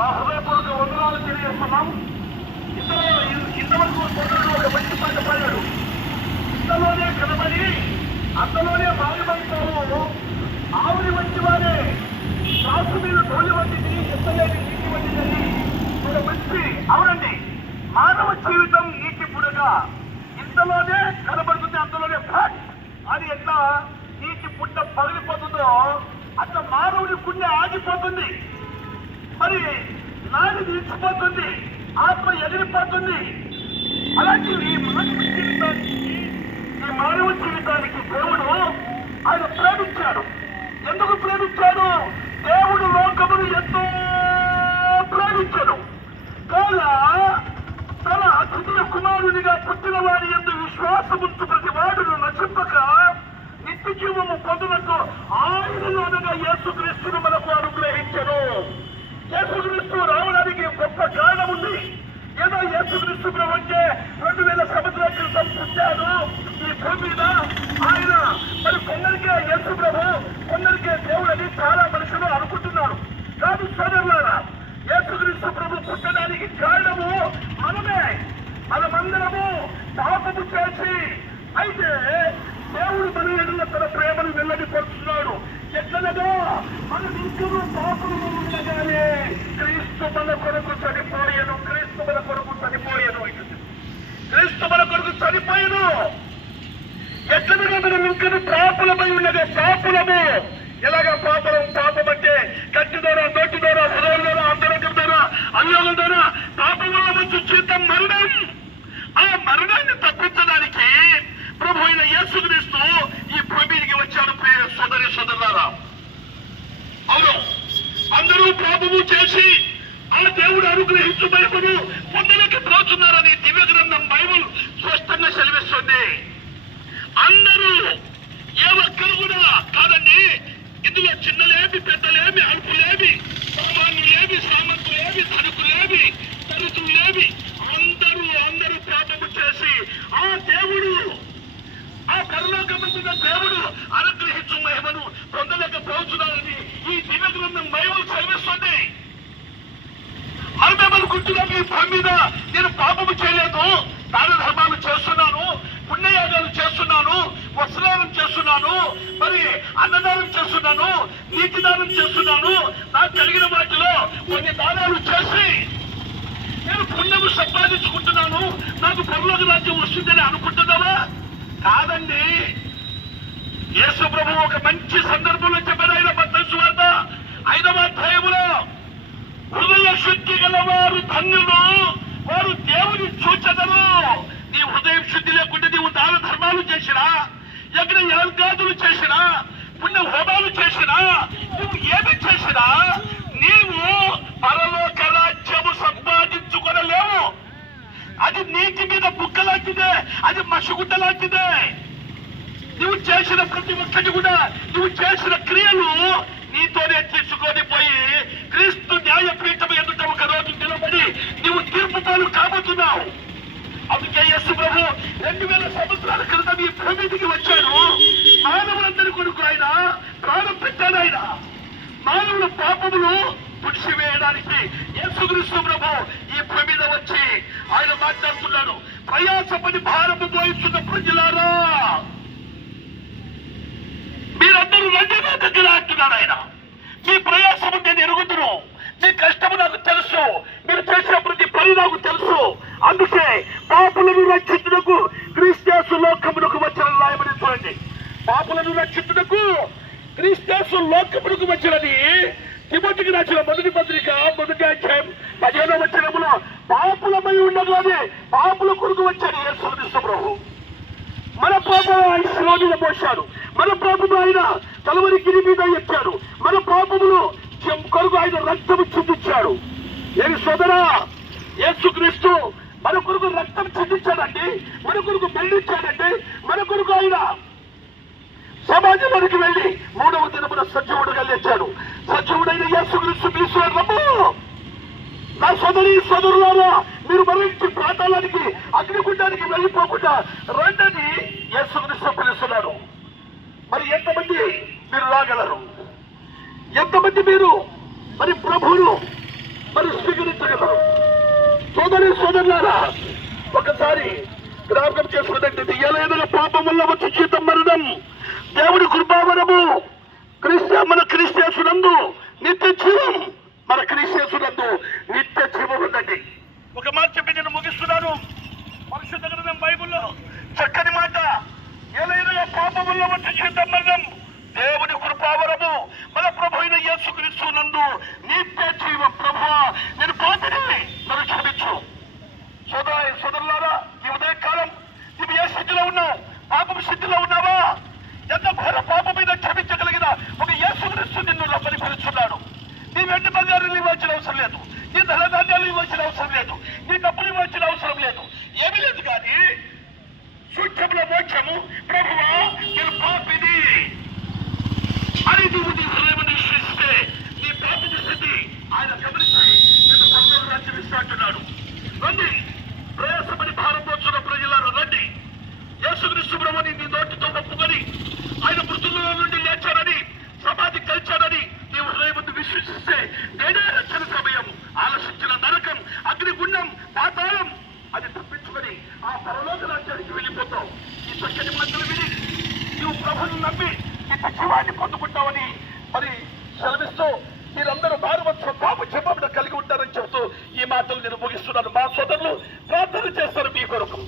మా హృదయపూర్వక వందనాలు తెలియజేస్తున్నాం. ఇంతవరకు సోదరుడు ఒక మంచి పంట పడ్డాడు ఇంతలోనే కనబడి అంతలోనే మారిపోతారు ఆవుని వంటి వారే రాసు మీద తోలి వంటిది ఇస్తలేని నీటి వంటిదని. ఒక మంచి అవునండి మానవ జీవితం నీటి పుడగా ఇంతలోనే కనబడుతుంది అంతలోనే ఫట్ అది ఎంత నీటి పుట్ట పగిలిపోతుందో అంత మానవుడి గుండె ఆగిపోతుంది. మరి నాడి నిలిచిపోతుంది ఆత్మ ఎగిరిపోతుంది. అలాంటి ఈ మానవ జీవితానికి ఈ మానవ జీవితానికి దేవుడు ఆయన ప్రేమించాడు. ఎందుకు ప్రేమించాడు? దేవుడు లోకమును ఎంతో ప్రేమించడు. కాగా తన అతిథుల కుమారునిగా పుట్టిన వారి ఎందు విశ్వాసముంచు ప్రతి వాడును నశింపక నిత్య జీవము పొందినట్టు ఆయనలోనగా అనగా యేసుక్రీస్తును మనకు అనుగ్రహించను యేసుక్రీస్తు ప్రభు రెండు వేల సంవత్సరాల క్రితం పుట్టాడు. ఈ భూమి మీద ఆయన మరి కొందరికే యేసు ప్రభు కొందరికే దేవుడు అని చాలా మనుషులు అనుకుంటున్నారు. కాదు సోదరులారా యేసుక్రీస్తు ప్రభు పుట్టడానికి కారణము మనమే. మనమందరము పాపము చేసి అయితే దేవుడు మన ఎదుల తన ప్రేమను వెల్లడిపరుస్తున్నాడు ఎట్లనగా? మన నిత్యము పాపము ఉండగానే క్రీస్తు మన కొరకు చనిపోయను క్రీస్తు మన కొరకు చనిపోయను క్రీస్తు మన కొరకు ఎట్ల ఎట్లనగా మనం ఇంకను పాపులమై పాపులము ఇలాగ పాపలం పాపం అంటే కట్టి ద్వారా నోటి ద్వారా హృదయం ద్వారా అంతరంగం ద్వారా అన్యోగం ద్వారా పాపం వల్ల వచ్చి జీతం మరణం. ఆ మరణాన్ని తప్పించడానికి ప్రభు అయిన యేసుక్రీస్తు ఈ భూమికి వచ్చాడు ప్రియ సోదరి సోదరులారా. అవును అందరూ పాపము చేసి ఆ దేవుడు అనుగ్రహించు బైబులు పొందలకి పోతున్నారని బైబుల్ స్పష్టంగా సెలవిస్తుంది. అందరూ ఏ ఒక్కరు కూడా కాదండి ఇందులో చిన్నలేమి పెద్దలేమి అల్పులేమి సామాన్యులేమి సామంతులేమి ధనుకులేమి దళితులేమి అందరూ అందరూ పాపము చేసి ఆ దేవుడు ఆ పరలోకమందున్న దేవుడు అనుగ్రహించు మహిమను పొందలేకపోతున్నారని ఈ దివ్య గ్రంథం మహిమలు చదివిస్తుంది మనమేమనుకుంటున్నాం ఈ భూమి మీద నేను పాపము చేయలేదు. దాన ధర్మాలు చేస్తున్నాను పుణ్యయాగాలు చేస్తున్నాను వస్త్రదానం చేస్తున్నాను మరి అన్నదానం చేస్తున్నాను నీతి దానం చేస్తున్నాను. నాకు కలిగిన వాటిలో కొన్ని దానాలు చేసి నేను పుణ్యము సంపాదించుకుంటున్నాను. నాకు పరలోక రాజ్యం వస్తుందని అనుకుంటున్నావా? కాదండి. యేసు ప్రభు ఒక మంచి సందర్భంలో చెప్పాడు ఆయన బద్దసు వార్త ఐదవ అధ్యాయంలో హృదయ శుద్ధి గల వారు ధన్యులు వారు దేవుని చూచెదరు నీ హృదయం శుద్ధి లేకుండా నీవు దాన ధర్మాలు చేసినా దగ్గర యాగాదులు చేసినా పుణ్య హోమాలు చేసినా నువ్వు ఏమి చేసినా నీవు పరలోక రాజ్యము సంపాదించుకొనలేవు అది నీటి మీద బుక్క లాంటిదే అది మసిగుడ్డ లాంటిదే. నువ్వు చేసిన ప్రతి ఒక్కటి కూడా నువ్వు చేసిన క్రియలు నీతోనే తీసుకొని పోయి క్రీస్తు న్యాయపీఠం ఎదుట ఒక రోజు నిలబడి నువ్వు తీర్పుతాలు కాబోతున్నావు అందుకే యేసు ప్రభు రెండు వేల సంవత్సరాల క్రితం ఈ భూమికి వచ్చాడు మానవులందరి కొడుకు ఆయన ప్రాణం పెట్టాడు ఆయన మానవుల పాపములు తుడిచివేయడానికి యేసుక్రీస్తు ప్రభు ఈ భూమి మీద వచ్చి ఆయన మాట్లాడుతున్నాడు. ప్రయాసపడి భారము మోయిస్తున్న ప్రజలారా మీరందరూ రండి నా దగ్గర అంటున్నాడు ఆయన. మీ ప్రయాసము నేను ఎరుగుతును. మీ కష్టము నాకు తెలుసు. మీరు చేసిన ప్రతి పని నాకు తెలుసు. అందుకే పాపులను రక్షించుటకు క్రీస్తు లోకమునకు వచ్చిన రాయమని చూడండి పాపులను రక్షించుటకు క్రీస్తు లోకముడికి వచ్చినది. తిమోతికి రాసిన మొదటి పత్రిక మొదటి అధ్యాయం పదిహేనో వచ్చినములో పాపులమై ఉండగానే పాపుల కొరకు వచ్చాడు యేసు ప్రభు. మన పాపం ఆయన శిలో మీద పోశాడు. మన పాపము ఆయన తలవరి గిరి మీద ఎత్తాడు మన పాపములు చెం- కొరకు ఆయన రక్తము చిందించాడు. ఏమి సోదరా యేసుక్రీస్తు మన కొరకు రక్తం చిందించాడండి మన కొరకు బెల్లిచ్చాడండి మన కొరకు ఆయన సమాజంలోనికి వెళ్ళి మూడవ దినమున సజీవుడుగా లేచాడు. సజీవుడైన యేసుక్రీస్తు మీ నా సోదరి సోదరులారా మీరు మరణించి ప్రాంతాలకి అగ్నిగుండానికి వెళ్ళిపోకుండా రండని యేసుక్రీస్తు పిలుస్తున్నాడు. మరి ఎంతమంది మీరు రాగలరు? ఎంతమంది మీరు మరి ప్రభువును మరి స్వీకరించగలరు? సోదరి సోదరులారా ఒకసారి జ్ఞాపకం చేసుకున్నట్టు ఏదైనా పాపం వల్ల వచ్చి జీతం దేవుడి కృపావరము క్రిస్టియన్ మన క్రిస్టియన్సునందు నిత్య జీవం మన క్రిస్టియన్సునందు నిత్య జీవం ఉందండి. ఒక మాట చెప్పి నేను ముగిస్తున్నాను. పరిశుద్ధ గ్రంథం బైబుల్లో చక్కని మాట ఏదైనా పాపముల్లో వచ్చి జీతం దేవుడి కృపావరము మన ప్రభు అయిన యేసుక్రీస్తు నందు నిత్య జీవం ప్రభు నేను పాపిని నన్ను క్షమించు సోదర సోదరులారా ఈ ఉదయకాలం నీవు ఏ స్థితిలో ఉన్నావు పాపం స్థితిలో ఉన్నావా ఎంత ఘోర పాపం మీద క్షమించగలిగిన ఒక యేసుక్రీస్తు నిన్ను రమ్మని పిలుస్తున్నాడు నీ వెండి బంగారులు ఇవ్వాల్సిన అవసరం లేదు నీ ధనధాన్యాలు ఇవ్వాల్సిన అవసరం లేదు నీ డబ్బులు ఇవ్వాల్సిన అవసరం లేదు ఏమీ లేదు కానీ సూక్ష్మల మోక్షము ప్రభువా నేను పాపిని అని నువ్వు నీ హృదయమును విశ్వసిస్తే నీ పాపిని స్థితి ఆయన గమనించి నిన్ను పరలోక రాజ్యం ఇస్తాంటున్నాడు రండి ప్రయాసపడి భారం పోచున్న ప్రజలారా రండి యేసుక్రీస్తు ప్రభుని నీ నోటితో ఒప్పుకొని ఆయన మృతులలో నుండి లేచారని సమాధి కలిచారని నీవు హృదయముందు విశ్వసిస్తే నేనే రక్షణ సమయం ఆలోచించిన నరకం అగ్నిగుండం పాతాళం అది తప్పించుకొని ఆ పరలోక రాజ్యానికి వెళ్ళిపోతావు ఈ చక్కని మాటలు విని నీవు ప్రభుని నమ్మి ఇంత జీవాన్ని పొందుకుంటామని మరి సెలవిస్తూ మీరందరూ మారువంశం పాప చెప్పబడ కలిగి ఉంటారని చెబుతూ ఈ మాటలు నేను ముగిస్తున్నాను. మా సోదరులు ప్రార్థన చేస్తారు మీ కొరకు.